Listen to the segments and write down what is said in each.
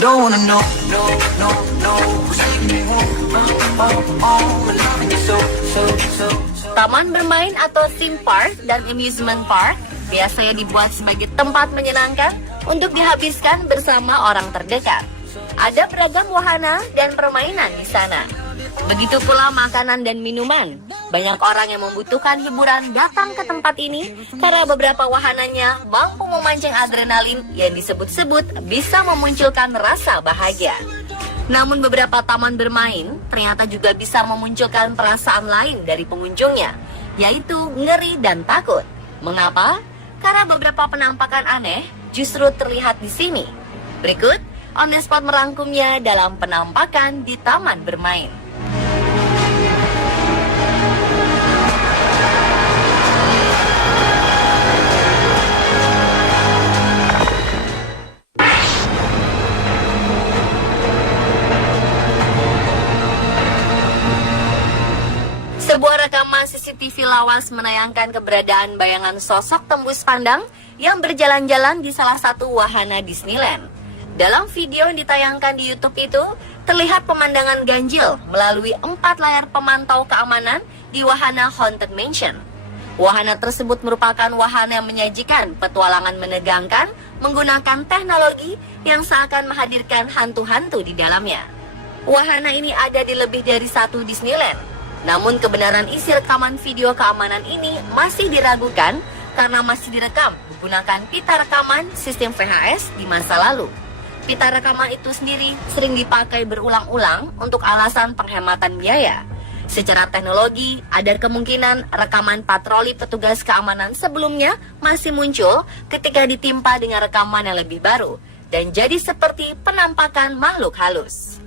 don't wanna know, no, no, no, who's taking me home, loving you so, so, so. Taman bermain atau theme park dan amusement park biasanya dibuat sebagai tempat menyenangkan untuk dihabiskan bersama orang terdekat. Ada beragam wahana dan permainan di sana. Begitu pula makanan dan minuman. Banyak orang yang membutuhkan hiburan datang ke tempat ini karena beberapa wahananya mampu memancing adrenalin yang disebut-sebut bisa memunculkan rasa bahagia. Namun beberapa taman bermain ternyata juga bisa memunculkan perasaan lain dari pengunjungnya, yaitu ngeri dan takut. Mengapa? Karena beberapa penampakan aneh justru terlihat di sini. Berikut On The Spot merangkumnya dalam penampakan di taman bermain. Sebuah rekaman CCTV lawas menayangkan keberadaan bayangan sosok tembus pandang yang berjalan-jalan di salah satu wahana Disneyland. Dalam video yang ditayangkan di YouTube itu, terlihat pemandangan ganjil melalui 4 layar pemantau keamanan di wahana Haunted Mansion. Wahana tersebut merupakan wahana yang menyajikan petualangan menegangkan menggunakan teknologi yang seakan menghadirkan hantu-hantu di dalamnya. Wahana ini ada di lebih dari satu Disneyland. Namun kebenaran isi rekaman video keamanan ini masih diragukan karena masih direkam menggunakan pita rekaman sistem VHS di masa lalu. Pita rekaman itu sendiri sering dipakai berulang-ulang untuk alasan penghematan biaya. Secara teknologi, ada kemungkinan rekaman patroli petugas keamanan sebelumnya masih muncul ketika ditimpa dengan rekaman yang lebih baru dan jadi seperti penampakan makhluk halus.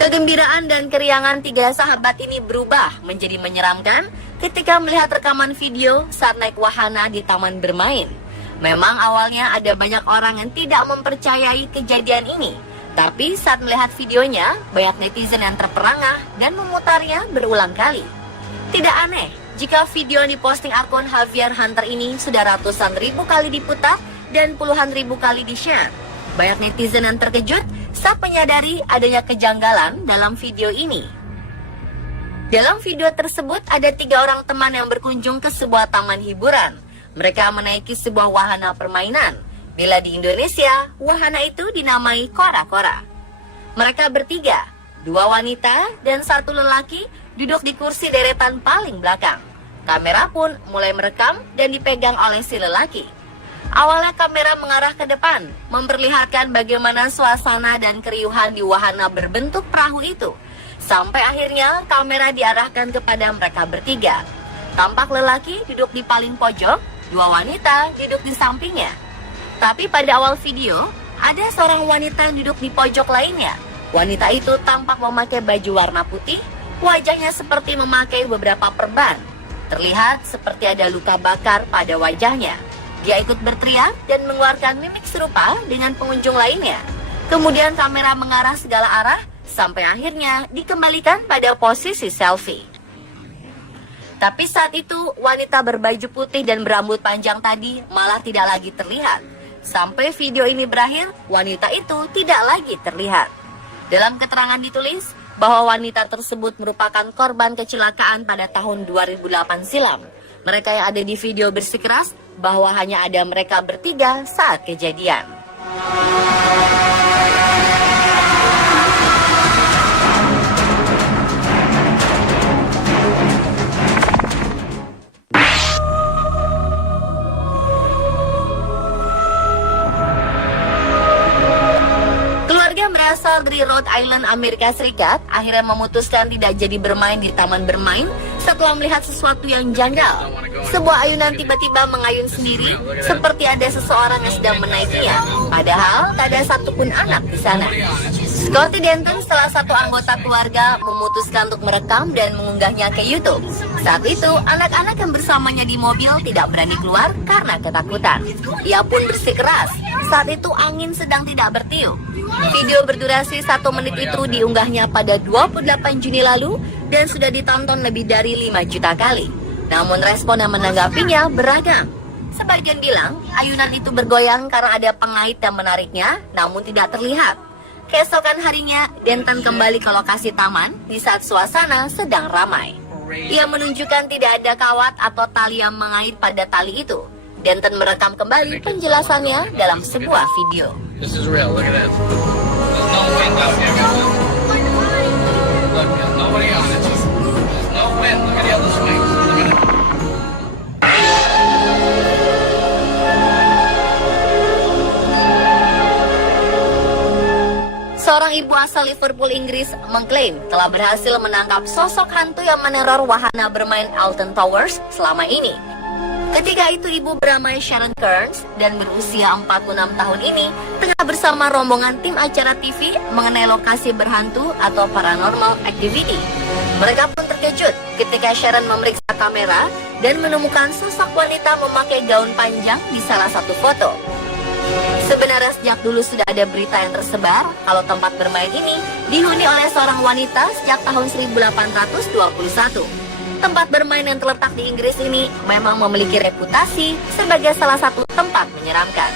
Kegembiraan dan keriangan 3 sahabat ini berubah menjadi menyeramkan ketika melihat rekaman video saat naik wahana di taman bermain. Memang awalnya ada banyak orang yang tidak mempercayai kejadian ini, tapi saat melihat videonya, banyak netizen yang terperangah dan memutarnya berulang kali. Tidak aneh jika video yang diposting akun Javier Hunter ini sudah ratusan ribu kali diputar dan puluhan ribu kali di-share. Banyak netizen yang terkejut saat menyadari adanya kejanggalan dalam video ini. Dalam video tersebut ada 3 orang teman yang berkunjung ke sebuah taman hiburan. Mereka menaiki sebuah wahana permainan. Bila di Indonesia, wahana itu dinamai kora-kora. Mereka bertiga, 2 wanita dan 1 lelaki duduk di kursi deretan paling belakang. Kamera pun mulai merekam dan dipegang oleh si lelaki. Awalnya kamera mengarah ke depan, memperlihatkan bagaimana suasana dan keriuhan di wahana berbentuk perahu itu. Sampai akhirnya kamera diarahkan kepada mereka bertiga. Tampak lelaki duduk di paling pojok, 2 wanita duduk di sampingnya. Tapi pada awal video, ada seorang wanita yang duduk di pojok lainnya. Wanita itu tampak memakai baju warna putih, wajahnya seperti memakai beberapa perban. Terlihat seperti ada luka bakar pada wajahnya. Dia ikut berteriak dan mengeluarkan mimik serupa dengan pengunjung lainnya. Kemudian kamera mengarah segala arah sampai akhirnya dikembalikan pada posisi selfie. Tapi saat itu wanita berbaju putih dan berambut panjang tadi malah tidak lagi terlihat. Sampai video ini berakhir, wanita itu tidak lagi terlihat. Dalam keterangan ditulis bahwa wanita tersebut merupakan korban kecelakaan pada tahun 2008 silam. Mereka yang ada di video bersikeras bahwa hanya ada mereka bertiga saat kejadian. Keluarga berasal dari Rhode Island, Amerika Serikat, akhirnya memutuskan tidak jadi bermain di taman bermain setelah melihat sesuatu yang janggal. Sebuah ayunan tiba-tiba mengayun sendiri, seperti ada seseorang yang sedang menaikinya. Padahal tak ada satupun anak di sana. Scotty Denton, salah satu anggota keluarga, memutuskan untuk merekam dan mengunggahnya ke YouTube. Saat itu, anak-anak yang bersamanya di mobil tidak berani keluar karena ketakutan. Ia pun bersikeras. Saat itu angin sedang tidak bertiup. Video berdurasi 1 menit itu diunggahnya pada 28 Juni lalu dan sudah ditonton lebih dari 5 juta kali. Namun respon yang menanggapinya beragam. Sebagian bilang ayunan itu bergoyang karena ada pengait yang menariknya, namun tidak terlihat. Keesokan harinya, Denton kembali ke lokasi taman di saat suasana sedang ramai. Ia menunjukkan tidak ada kawat atau tali yang mengait pada tali itu. Denton merekam kembali penjelasannya dalam sebuah video. This is real. Look at this. There's no wind out here. Look, there's nobody on it. There's no wind. Look at the other swings. Look at it. Seorang ibu asal Liverpool, Inggris, mengklaim telah berhasil menangkap sosok hantu yang meneror wahana bermain Alton Towers selama ini. Ketika itu ibu bernama Sharon Kearns dan berusia 46 tahun ini tengah bersama rombongan tim acara TV mengenai lokasi berhantu atau paranormal activity. Mereka pun terkejut ketika Sharon memeriksa kamera dan menemukan sosok wanita memakai gaun panjang di salah satu foto. Sebenarnya sejak dulu sudah ada berita yang tersebar kalau tempat bermain ini dihuni oleh seorang wanita sejak tahun 1821. Tempat bermain yang terletak di Inggris ini memang memiliki reputasi sebagai salah satu tempat menyeramkan.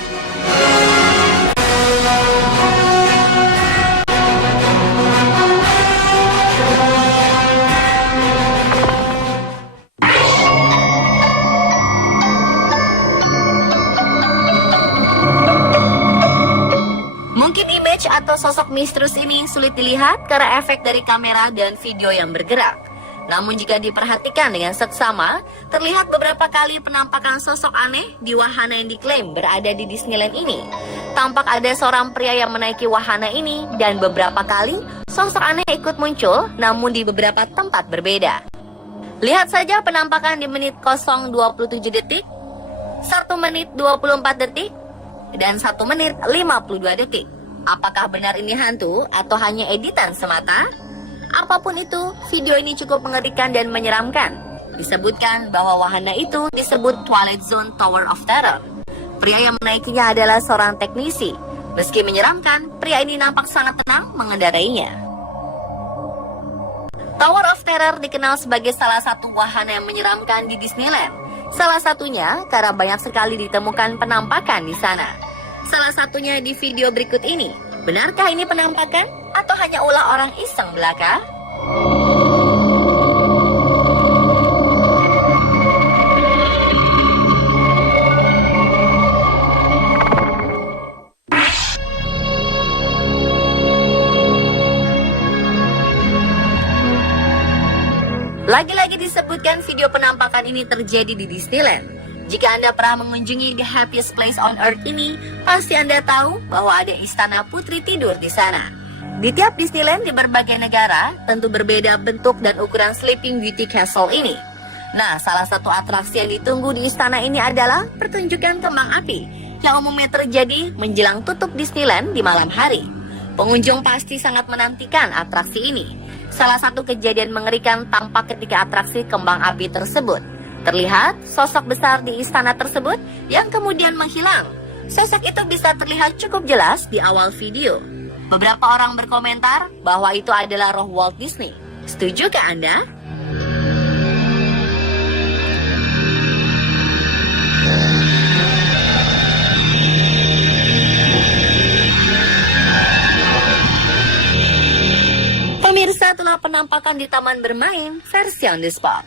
Mungkin image atau sosok misterius ini sulit dilihat karena efek dari kamera dan video yang bergerak. Namun jika diperhatikan dengan seksama, terlihat beberapa kali penampakan sosok aneh di wahana yang diklaim berada di Disneyland ini. Tampak ada seorang pria yang menaiki wahana ini dan beberapa kali sosok aneh ikut muncul namun di beberapa tempat berbeda. Lihat saja penampakan di menit 0:27 detik, 1 menit 24 detik, dan 1 menit 52 detik. Apakah benar ini hantu atau hanya editan semata? Apapun itu, video ini cukup mengerikan dan menyeramkan. Disebutkan bahwa wahana itu disebut Twilight Zone Tower of Terror. Pria yang menaikinya adalah seorang teknisi. Meski menyeramkan, pria ini nampak sangat tenang mengendarainya. Tower of Terror dikenal sebagai salah satu wahana yang menyeramkan di Disneyland. Salah satunya karena banyak sekali ditemukan penampakan di sana. Salah satunya di video berikut ini. Benarkah ini penampakan atau hanya ulah orang iseng belaka? Lagi-lagi disebutkan video penampakan ini terjadi di Disneyland. Jika Anda pernah mengunjungi The Happiest Place on Earth ini, pasti Anda tahu bahwa ada istana putri tidur di sana. Di tiap Disneyland di berbagai negara, tentu berbeda bentuk dan ukuran Sleeping Beauty Castle ini. Nah, salah satu atraksi yang ditunggu di istana ini adalah pertunjukan kembang api, yang umumnya terjadi menjelang tutup Disneyland di malam hari. Pengunjung pasti sangat menantikan atraksi ini. Salah satu kejadian mengerikan tampak ketika atraksi kembang api tersebut. Terlihat sosok besar di istana tersebut yang kemudian menghilang. Sosok itu bisa terlihat cukup jelas di awal video. Beberapa orang berkomentar bahwa itu adalah roh Walt Disney. Setujukah Anda? Pemirsa, telah penampakan di taman bermain versi on the spot.